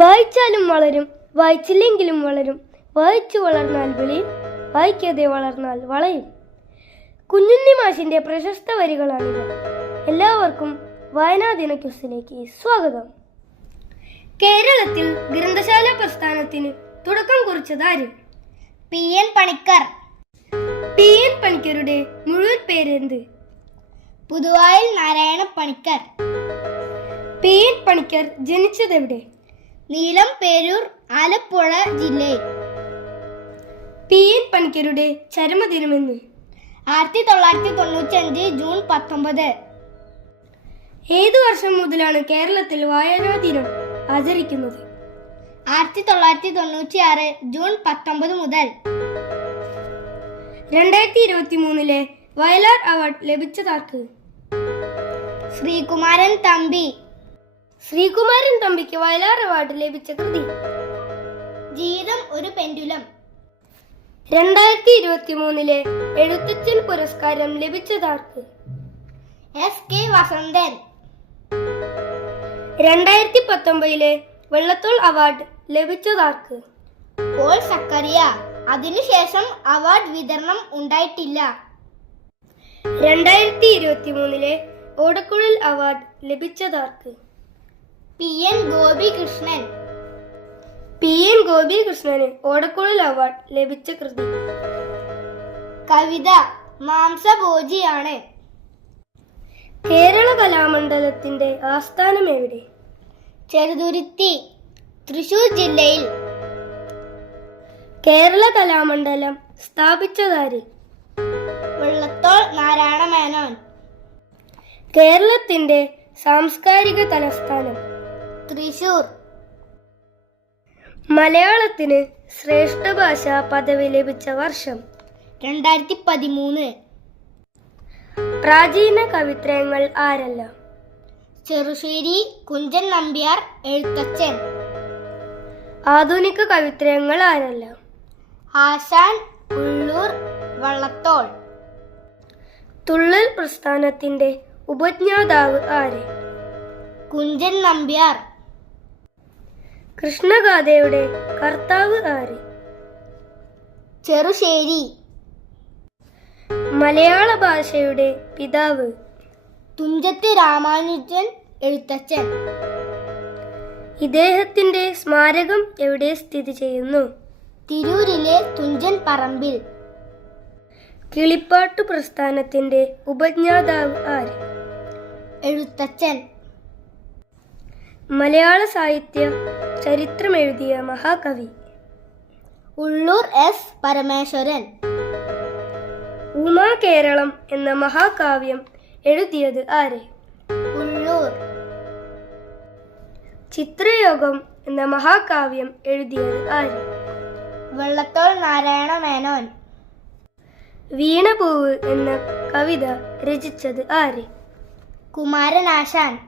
വായിച്ചാലും വളരും, വായിച്ചില്ലെങ്കിലും വളരും. വായിച്ചു വളർന്നാൽ വിളിയും, വായിക്കാതെ വളർന്നാൽ വളയും. കുഞ്ഞുണ്ണി മാഷിന്റെ പ്രശസ്ത വരികളാണിത്. എല്ലാവർക്കും വായനാ ദിന ക്വിസിലേക്ക് സ്വാഗതം. കേരളത്തിൽ ഗ്രന്ഥശാല പ്രസ്ഥാനത്തിന് തുടക്കം കുറിച്ചതാര്? P.N. പണിക്കർ. P.N. പണിക്കരുടെ മുഴുവൻ പേരെന്ത്? പുതുവായിൽ നാരായണ പണിക്കർ. P.N. പണിക്കർ ജനിച്ചതെവിടെ? നീലം പേരൂർ, ആലപ്പുഴ ജില്ലയിൽ. P.N. പണിക്കരുടെ ചരമദിനമെന്ന്? 1995 ജൂൺ 19. ഏതു വർഷം മുതലാണ് കേരളത്തിൽ വായനാ ദിനം ആചരിക്കുന്നത്? 1996 ജൂൺ 19 മുതൽ. 2023 വയലാർ അവാർഡ് ലഭിച്ചതാർക്ക്? ശ്രീകുമാരൻ തമ്പി. ശ്രീകുമാരൻ തമ്പിക്ക് വയലാർ അവാർഡ് ലഭിച്ച കൃതി? ജീവിതം ഒരു പെൻഡുലം. 2023 എഴുത്തച്ഛൻ പുരസ്കാരം ലഭിച്ചതാർക്ക്? S.K. വസന്തൻ. 2019 വെള്ളത്തോൾ അവാർഡ് ലഭിച്ചതാർക്ക്? പോൾ സക്കറിയ. അതിനുശേഷം അവാർഡ് വിതരണം ഉണ്ടായിട്ടില്ല. 2023 ഓടക്കുഴൽ അവാർഡ് ലഭിച്ചതാർക്ക്? P.N. ഗോപികൃഷ്ണൻ. P.N. ഗോപികൃഷ്ണന് ഓടക്കുഴൽ അവാർഡ് ലഭിച്ച കൃതി? കവിത മാംസഭോജിയാണ്. കേരള കലാമണ്ഡലത്തിന്റെ ആസ്ഥാനം എവിടെ? ചെറുതുരുത്തി, തൃശൂർ ജില്ലയിൽ. കേരള കലാമണ്ഡലം സ്ഥാപിച്ചതാര്? വെള്ളത്തോൾ നാരായണ മേനോൻ. കേരളത്തിന്റെ സാംസ്കാരിക തലസ്ഥാനം? തൃശൂർ. മലയാളത്തിന് ശ്രേഷ്ഠ ഭാഷാ പദവി ലഭിച്ച വർഷം? 2013. പ്രാചീന കവിത്രയങ്ങൾ ആരെല്ലാം? ചെറുശ്ശേരി കുഞ്ചൻ നമ്പ്യാർ, എഴുത്തച്ഛൻ. ആധുനിക കവിത്രയങ്ങൾ ആരെല്ലാം? ആശാൻ, ഉള്ളൂർ, വള്ളത്തോൾ. തുള്ളൽ പ്രസ്ഥാനത്തിന്റെ ഉപജ്ഞാതാവ് ആര്? കുഞ്ചൻ നമ്പ്യാർ. കൃഷ്ണഗാഥയുടെ കർത്താവ് ആര്? ചെറുശ്ശേരി. മലയാള ഭാഷയുടെ പിതാവ്? തുഞ്ചത്ത് രാമാനുജൻ, എഴുത്തച്ഛൻ. ഇദ്ദേഹത്തിന്റെ സ്മാരകം എവിടെ സ്ഥിതി ചെയ്യുന്നു? തിരൂരിലെ തുഞ്ചൻ പറമ്പിൽ. കിളിപ്പാട്ടു പ്രസ്ഥാനത്തിന്റെ ഉപജ്ഞാതാവ് ആര്? എഴുത്തച്ഛൻ. മലയാള സാഹിത്യ ചരിത്രമെഴുതിയ മഹാകവി? ഉള്ളൂർ S. പരമേശ്വരൻ. ഉമാകേരളം എന്ന മഹാകാവ്യം എഴുതിയത് ആര്? ഉള്ളൂർ. ചിത്രയോഗം എന്ന മഹാകാവ്യം എഴുതിയത് ആര്? വെള്ളത്തോൾ നാരായണ മേനോൻ. വീണപൂവ് എന്ന കവിത രചിച്ചത് ആര്? കുമാരനാശാൻ.